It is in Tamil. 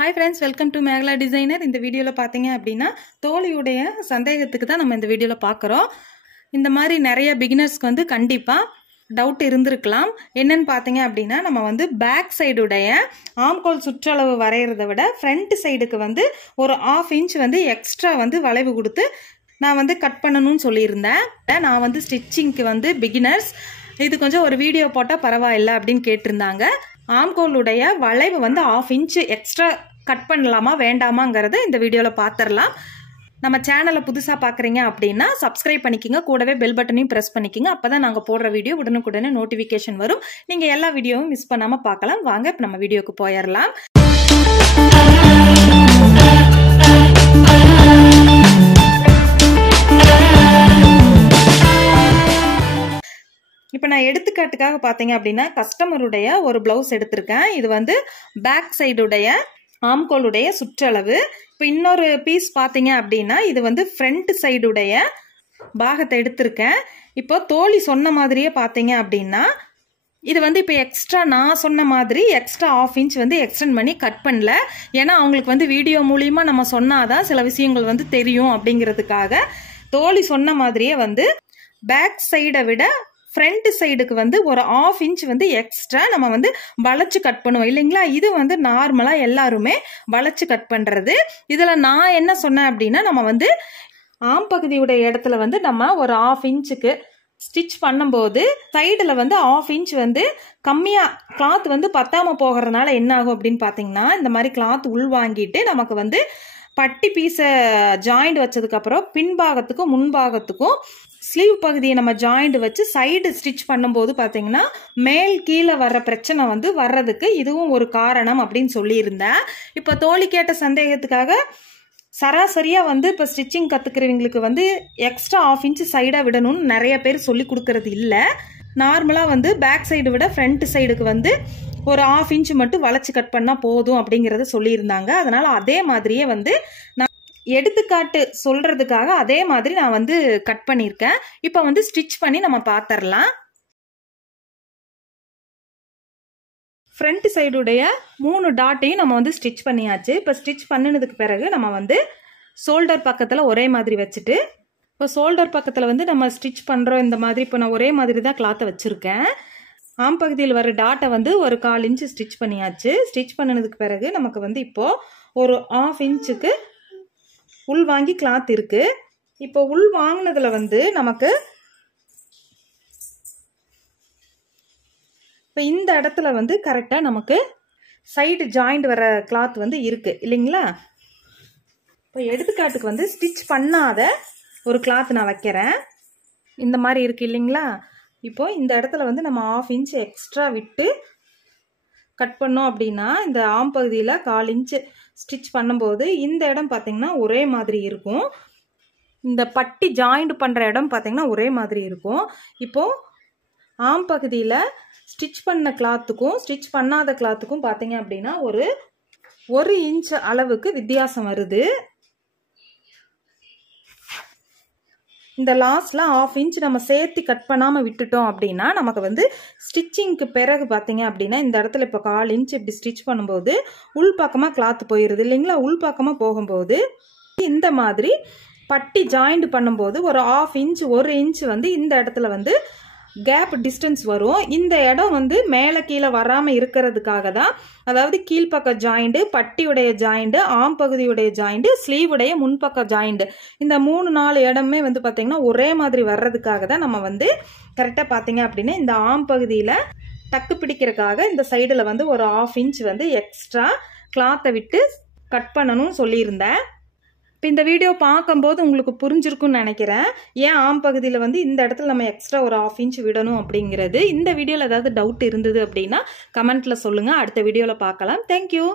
Hi friends, welcome to Meghala Designer. இந்த வீடியோல பாத்தீங்க அப்படினா தோழியுடைய சந்தேகத்துக்கு தான் நம்ம இந்த வீடியோல பார்க்கறோம். இந்த மாதிரி நிறைய பிகினர்ஸ்க்கு வந்து கண்டிப்பா டவுட் இருந்திருக்கலாம். என்னன்னு பாத்தீங்க அப்படினா நம்ம வந்து பேக் சைடுடைய ஆம்கோல் சுற்றளவு வரையறதை விட ஃப்ரண்ட் சைடுக்கு வந்து ஒரு 1/2 இன்ச் வந்து எக்ஸ்ட்ரா வந்து வளைவு கொடுத்து நான் வந்து கட் பண்ணணும்னு சொல்லியிருந்தேன். நான் வந்து ஸ்டிச்சிங்க்கு வந்து பிகினர்ஸ் இது கொஞ்சம் ஒரு வீடியோ போட்டா பரவாயில்லை அப்படின்னு கேட்டிருந்தாங்க. ஆம்கோலுடைய வளைவு வந்து 1/2 இன்ச் எக்ஸ்ட்ரா கட் பண்ணலாமா வேண்டாமாங்கிறத இந்த வீடியோவில் பார்த்துடலாம். நம்ம சேனலை புதுசாக பார்க்குறீங்க அப்படின்னா சப்ஸ்கிரைப் பண்ணிக்கோங்க, கூடவே பெல் பட்டனையும் ப்ரெஸ் பண்ணிக்கோங்க. அப்போ தான் நாங்கள் போடுற வீடியோ உடனுக்குடனே நோட்டிஃபிகேஷன் வரும். நீங்கள் எல்லா வீடியோவும் மிஸ் பண்ணாமல் பார்க்கலாம். வாங்க இப்போ நம்ம வீடியோக்கு போயிடலாம். இப்போ நான் எடுத்துக்காட்டுக்காக பார்த்தீங்க அப்படின்னா கஸ்டமருடைய ஒரு பிளவுஸ் எடுத்திருக்கேன். இது வந்து பேக் சைடுடைய ஆம்கோலுடைய சுற்றளவு. இப்போ இன்னொரு பீஸ் பார்த்தீங்க அப்படின்னா இது வந்து ஃப்ரண்ட் சைடுடைய பாகத்தை எடுத்திருக்கேன். இப்போ தோழி சொன்ன மாதிரியே பார்த்தீங்க அப்படின்னா இது வந்து இப்போ எக்ஸ்ட்ரா நான் சொன்ன மாதிரி எக்ஸ்ட்ரா 1/2 இன்ச் வந்து எக்ஸ்டெண்ட் பண்ணி கட் பண்ணல. ஏன்னா அவங்களுக்கு வந்து வீடியோ மூலியமாக நம்ம சொன்னாதான் சில விஷயங்கள் வந்து தெரியும் அப்படிங்கிறதுக்காக தோழி சொன்ன மாதிரியே வந்து பேக் சைடை விட ஃப்ரண்ட் சைடுக்கு வந்து ஒரு 1/2 இன்ச் வந்து எக்ஸ்ட்ரா நம்ம வந்து வளைச்சு கட் பண்ணுவோம் இல்லைங்களா. இது வந்து நார்மலாக எல்லாருமே வளைச்சு கட் பண்ணுறது. இதில் நான் என்ன சொன்னேன் அப்படின்னா நம்ம வந்து ஆம்பகுதியுடைய இடத்துல வந்து நம்ம ஒரு 1/2 இன்ச்சுக்கு ஸ்டிச் பண்ணும்போது சைடில் வந்து 1/2 இன்ச் வந்து கம்மியாக கிளாத் வந்து பத்தாமல் போகிறதுனால என்ன ஆகும் அப்படின்னு பார்த்தீங்கன்னா இந்த மாதிரி கிளாத் உள்வாங்கிட்டு நமக்கு வந்து பட்டி பீஸை ஜாயிண்ட் வச்சதுக்கப்புறம் பின்பாகத்துக்கும் முன்பாகத்துக்கும் ஸ்லீவ் பகுதியை நம்ம ஜாயிண்ட் வச்சு சைடு ஸ்டிச் பண்ணும்போது பார்த்தீங்கன்னா மேல் கீழே வர்ற பிரச்சனை வந்து வர்றதுக்கு இதுவும் ஒரு காரணம் அப்படின்னு சொல்லியிருந்தேன். இப்போ தோழி கேட்ட சந்தேகத்துக்காக சராசரியாக வந்து இப்போ ஸ்டிச்சிங் கற்றுக்கிறவங்களுக்கு வந்து எக்ஸ்ட்ரா 1/2 இன்ச் சைடாக விடணும்னு நிறைய பேர் சொல்லி கொடுக்கறது இல்லை. நார்மலாக வந்து பேக் சைடு விட ஃப்ரண்ட் சைடுக்கு வந்து ஒரு 1/2 இன்ச் மட்டும் வளைச்சு கட் பண்ணால் போதும் அப்படிங்கிறத சொல்லியிருந்தாங்க. அதனால் அதே மாதிரியே வந்து நான் எடுத்துக்காட்டு சொல்றதுக்காக அதே மாதிரி நான் வந்து கட் பண்ணியிருக்கேன். இப்போ வந்து ஸ்டிச் பண்ணி நம்ம பார்த்துடலாம். ஃப்ரண்ட் சைடுடைய 3 டாட்டையும் நம்ம வந்து ஸ்டிச் பண்ணியாச்சு. இப்போ ஸ்டிச் பண்ணினதுக்கு பிறகு நம்ம வந்து ஷோல்டர் பக்கத்தில் ஒரே மாதிரி வச்சுட்டு இப்போ ஷோல்டர் பக்கத்தில் வந்து நம்ம ஸ்டிச் பண்ணுறோம். இந்த மாதிரி இப்போ நான் ஒரே மாதிரி தான் கிளாத்தை வச்சுருக்கேன். ஆம்பகுதியில் வர டாட்டை வந்து ஒரு 1/4 இன்ச்சு ஸ்டிச் பண்ணியாச்சு. ஸ்டிச் பண்ணினதுக்கு பிறகு நமக்கு வந்து இப்போது ஒரு 1/2 இன்ச்சுக்கு உள் வாங்கி கிளாத் இருக்கு. இப்போ உள் வாங்கினதுல வந்து நமக்கு இப்போ இந்த இடத்துல வந்து கரெக்டாக நமக்கு சைடு ஜாயிண்ட் வர கிளாத் வந்து இருக்கு இல்லைங்களா. இப்போ எடுத்துக்காட்டுக்கு வந்து ஸ்டிச் பண்ணாத ஒரு கிளாத் நான் வைக்கிறேன். இந்த மாதிரி இருக்கு இல்லைங்களா. இப்போ இந்த இடத்துல வந்து நம்ம 1/2 இன்ச் எக்ஸ்ட்ரா விட்டு கட் பண்ணோம் அப்படின்னா இந்த ஆம்பகுதியில் 1/4 இன்ச்சு ஸ்டிச் பண்ணும்போது இந்த இடம் பார்த்தீங்கன்னா ஒரே மாதிரி இருக்கும். இந்த பட்டி ஜாயிண்ட் பண்ணுற இடம் பார்த்தீங்கன்னா ஒரே மாதிரி இருக்கும். இப்போது ஆம்பகுதியில் ஸ்டிச் பண்ண கிளாத்துக்கும் ஸ்டிச் பண்ணாத கிளாத்துக்கும் பார்த்தீங்க அப்படின்னா ஒரு இன்ச் அளவுக்கு வித்தியாசம் வருது. இந்த லாஸ்ட்ல 1/2 இன்ச் நம்ம சேர்த்து கட் பண்ணாமல் விட்டுட்டோம் அப்படின்னா நமக்கு வந்து ஸ்டிச்சிங்க்கு பிறகு பார்த்தீங்க அப்படின்னா இந்த இடத்துல இப்போ 1/4 இன்ச் இப்படி ஸ்டிச் பண்ணும்போது உள் பக்கமாக கிளாத் போயிடுது இல்லைங்களா. உள் பக்கமாக போகும்போது இந்த மாதிரி பட்டி ஜாயிண்ட் பண்ணும்போது ஒரு 1/2 இன்ச் 1 இன்ச் வந்து இந்த இடத்துல வந்து கேப் டிஸ்டன்ஸ் வரும். இந்த இடம் வந்து மேலே கீழே வராமல் இருக்கிறதுக்காக தான், அதாவது கீழ்ப்பக்க ஜாயிண்ட், பட்டியுடைய ஜாயிண்ட், ஆம்பகுதியுடைய ஜாயிண்ட், ஸ்லீவுடைய முன்பக்க ஜாயிண்ட், இந்த 3-4 இடமே வந்து பார்த்தீங்கன்னா ஒரே மாதிரி வர்றதுக்காக தான் நம்ம வந்து கரெக்டாக பார்த்தீங்க அப்படின்னா இந்த ஆம்பகுதியில் டக்கு பிடிக்கிறதுக்காக இந்த சைடில் வந்து ஒரு 1/2 இன்ச் வந்து எக்ஸ்ட்ரா கிளாத்தை விட்டு கட் பண்ணணும்னு சொல்லியிருந்தேன். இப்போ இந்த வீடியோ பார்க்கும்போது உங்களுக்கு புரிஞ்சிருக்கும்னு நினைக்கிறேன். ஏன் ஆம்பகுதியில் வந்து இந்த இடத்துல நம்ம எக்ஸ்ட்ரா ஒரு 1/2 இன்ச் விடணும் அப்படிங்கிறது. இந்த வீடியோவில் ஏதாவது டவுட் இருந்தது அப்படின்னா கமெண்ட்டில் சொல்லுங்கள். அடுத்த வீடியோவில் பார்க்கலாம். தேங்க்யூ.